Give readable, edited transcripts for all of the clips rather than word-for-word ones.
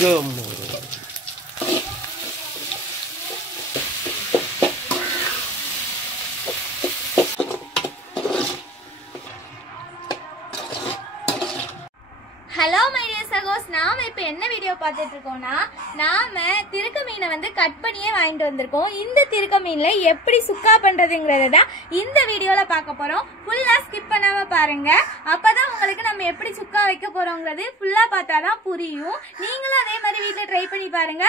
Hello my dear sagos, நாம இப்ப என்ன வீடியோ பார்த்துட்டு இருக்கோம்னா நாம திருக்க மீனை வந்து கட் பண்ணியே வாங்கிட்டு வந்திருக்கோம். இந்த திருக்க மீன்ல எப்படி சுக்கா பண்றதுங்கறத தான் இந்த வீடியோல பார்க்க போறோம். ஃபுல்லா ஸ்கிப் பண்ணாம பாருங்க. அப்பதான் உங்களுக்கு நம்ம எப்படி சுக்கா வைக்க போறோம்ங்கிறது ஃபுல்லா பார்த்தாதான் புரியும். நீங்களும் அதே மாதிரி வீட்ல ட்ரை பண்ணி பாருங்க.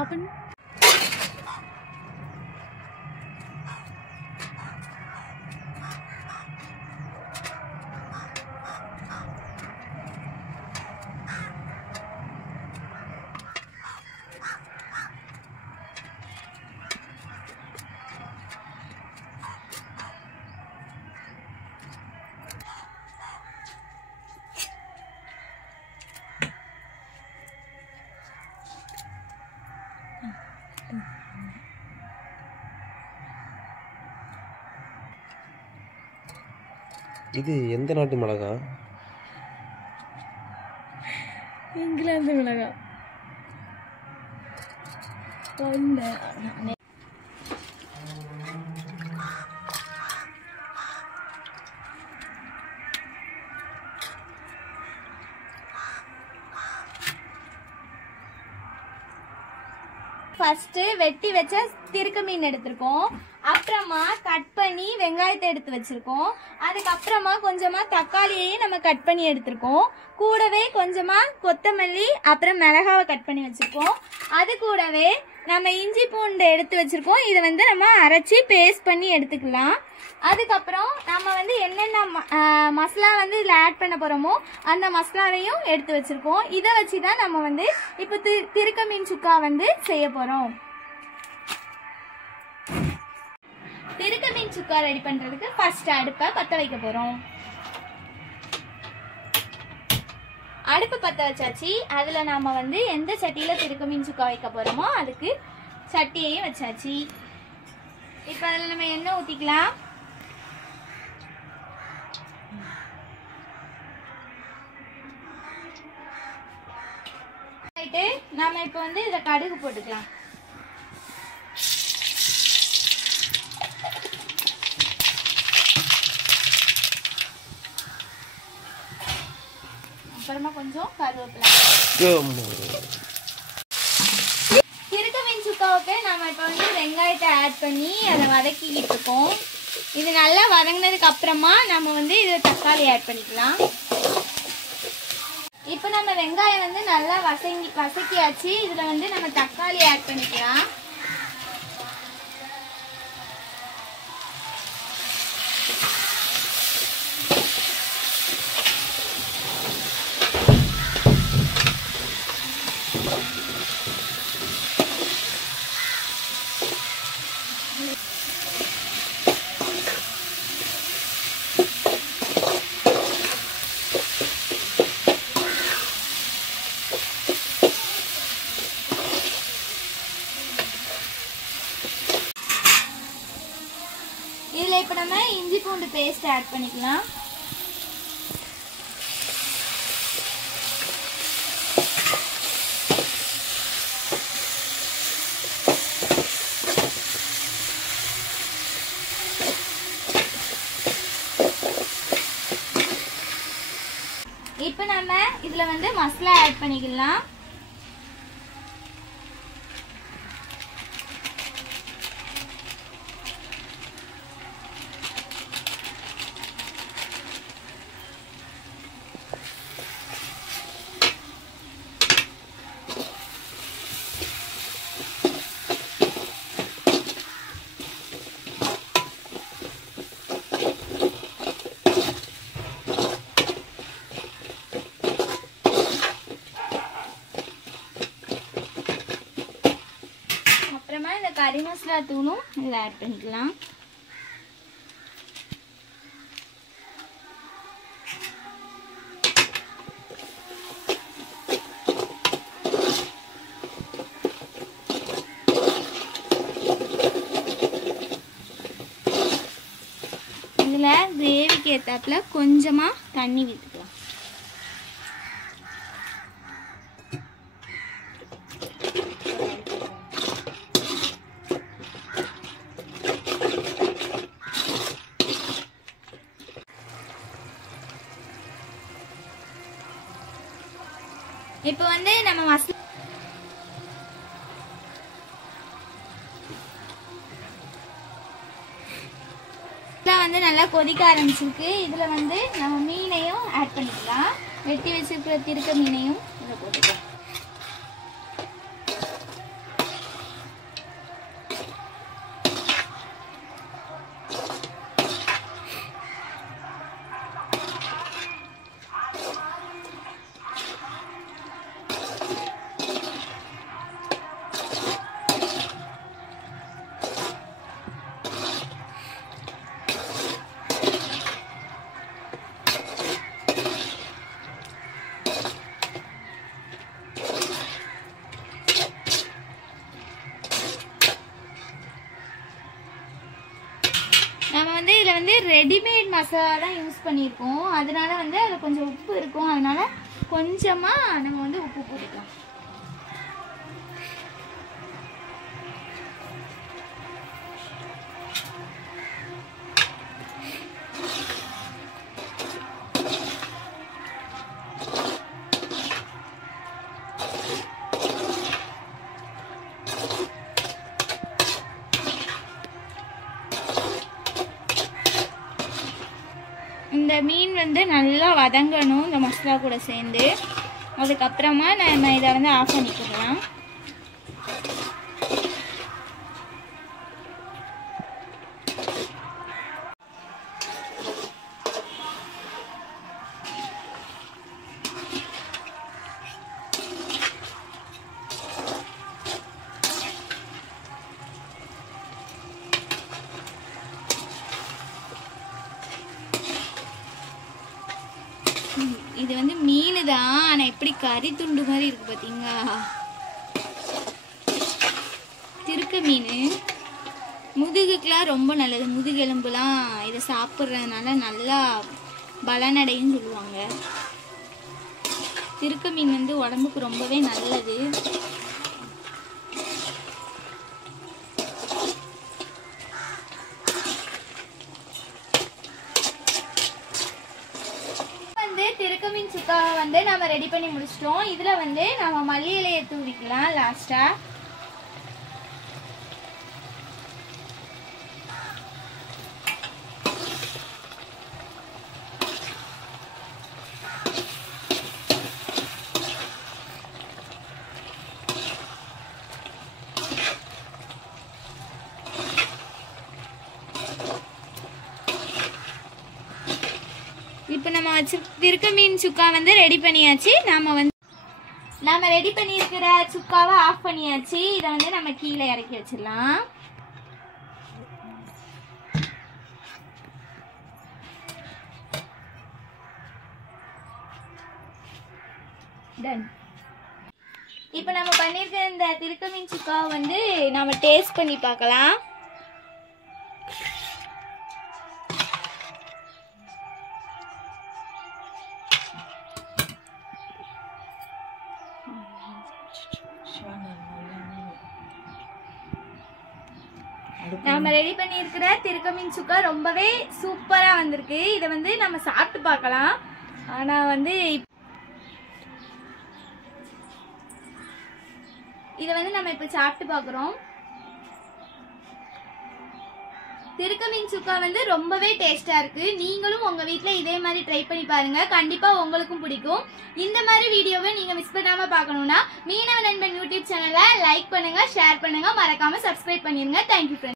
Open. இது எந்த நாட்டு மிளகா? இங்கிலாந்து மிளகா. ஃபர்ஸ்ட் வெட்டி வச்ச திருக்க மீன் எடுத்திருக்கோம். அப்புறமா கட் பண்ணி வெங்காயத்தை எடுத்து வச்சிருக்கோம். அதுக்கப்புறமா கொஞ்சமா தக்காளியையும் நம்ம கட் பண்ணி எடுத்திருக்கோம். கூடவே கொஞ்சமா கொத்தமல்லி அப்புறம் மிளகாவை கட் பண்ணி வச்சிருக்கோம். அது கூடவே நம்ம இஞ்சி பூண்டு எடுத்து வச்சிருக்கோம். இதை வந்து நம்ம அரைச்சி பேஸ்ட் பண்ணி எடுத்துக்கலாம். அதுக்கப்புறம் நம்ம வந்து என்னென்ன மசாலா வந்து இதில் ஆட் பண்ண போகிறோமோ அந்த மசாலாவையும் எடுத்து வச்சிருக்கோம். இதை வச்சு தான் நம்ம வந்து இப்போ திருக்க மீன் சுக்கா வந்து செய்ய போகிறோம். திருக்க மீன் சுக்கா ரெடி பண்ணுறதுக்கு ஃபர்ஸ்ட் அடுப்பை பற்ற வைக்க போகிறோம். அடுப்பு பற்ற வச்சாச்சு. அதில் நாம் வந்து எந்த சட்டியில் திருக்க மீன் சுக்கா வைக்க போகிறோமோ அதுக்கு சட்டியையும் வச்சாச்சு. இப்போ அதில் நம்ம எண்ணெய் ஊற்றிக்கலாம். நாம இப்ப வந்து இத கடுகு போட்டுக்கலாம். அப்புறமா கொஞ்சம் கருவேப்பிலை. திருக்க மீன் சுக்காவுக்கு நாம இப்ப வந்து வெங்காயத்தை ஆட் பண்ணி அதை வதக்கிக்கிட்டு இருக்கோம். இது நல்லா வதங்கினதுக்கு அப்புறமா நம்ம வந்து இதை தக்காளி ஆட் பண்ணிக்கலாம். இப்போ நம்ம வெங்காயம் வந்து நல்லா வதக்கியாச்சு. இதுல வந்து நம்ம தக்காளி ஆட் பண்ணிக்கலாம். இதுல இப்ப நம்ம இஞ்சி பூண்டு பேஸ்ட் ஆட் பண்ணிக்கலாம். இப்ப நம்ம இதுல வந்து மசாலா ஆட் பண்ணிக்கலாம். கறி மசாலா தூளும் இதில் ஆட் பண்ணிக்கலாம். இதில் கிரேவிக்கு ஏற்றாப்புல கொஞ்சமாக தண்ணி விட்டுக்கலாம். இப்போ வந்து நம்ம மசாலா வந்து நல்லா கொதிக்க ஆரம்பிச்சிருக்கு. இதில் வந்து நம்ம மீனையும் ஆட் பண்ணிக்கலாம். வெட்டி வச்சிருக்கிற திருக்க மீனையும் இதில் போட்டுக்கலாம். நம்ம வந்து இதில் வந்து ரெடிமேட் மசாலா தான் யூஸ் பண்ணியிருக்கோம். அதனால வந்து அதில் கொஞ்சம் உப்பு இருக்கும். அதனால கொஞ்சமாக நம்ம வந்து உப்பு போட்டுக்கலாம். இந்த மீன் வந்து நல்லா வதங்கணும் இந்த மசாலா கூட சேர்ந்து. அதுக்கப்புறமா நம்ம இதை வந்து ஆஃப் பண்ணிக்கலாம். இது வந்து மீன் தான், ஆனால் எப்படி கறி துண்டு மாதிரி இருக்கு பார்த்தீங்களா? திருக்க மீன் முதுகுக்கெலாம் ரொம்ப நல்லது. முதுகெலும்புலாம் இதை சாப்பிட்றதுனால நல்லா பலனடைன்னு சொல்லுவாங்க. திருக்க மீன் வந்து உடம்புக்கு ரொம்பவே நல்லது. திருக்க மீன் சுக்காவை வந்து நம்ம ரெடி பண்ணி முடிச்சிட்டோம். இதுல வந்து நம்ம மல்லி இலையை தூவிக்கலாம் லாஸ்டா. இப்போ நம்ம வச்சு திருக்க மீன் சுக்கா வந்து ரெடி பண்ணியாச்சு. நம்ம ரெடி பண்ணியிருக்கிற சுக்காவை ஆஃப் பண்ணியாச்சு. இதை வந்து நம்ம கீழே இறக்கி வச்சிடலாம். இப்போ நம்ம பண்ணியிருக்க இந்த திருக்க மீன் சுக்காவை வந்து நம்ம டேஸ்ட் பண்ணி பார்க்கலாம். நம்ம ரெடி பண்ணியிருக்கிற திருக்க மீன் சுக்கா ரொம்பவே சூப்பரா வந்திருக்கு. இதை வந்து நம்ம சாப்பிட்டு பார்க்கலாம். ஆனா வந்து இதை வந்து நம்ம இப்ப சாப்பிட்டு பார்க்குறோம். திருக்க மீன் சுக்கா வந்து ரொம்பவே டேஸ்டா இருக்கு. நீங்களும் உங்க வீட்ல இதே மாதிரி ட்ரை பண்ணி பாருங்க. கண்டிப்பா உங்களுக்கும் பிடிக்கும். இந்த மாதிரி வீடியோவை நீங்க மிஸ் பண்ணாம பார்க்கணும்னா மீனவ நண்பன் யூடியூப் சேனலை லைக் பண்ணுங்க, ஷேர் பண்ணுங்க, மறக்காம சப்ஸ்கிரைப் பண்ணிருங்க. Thank you friends.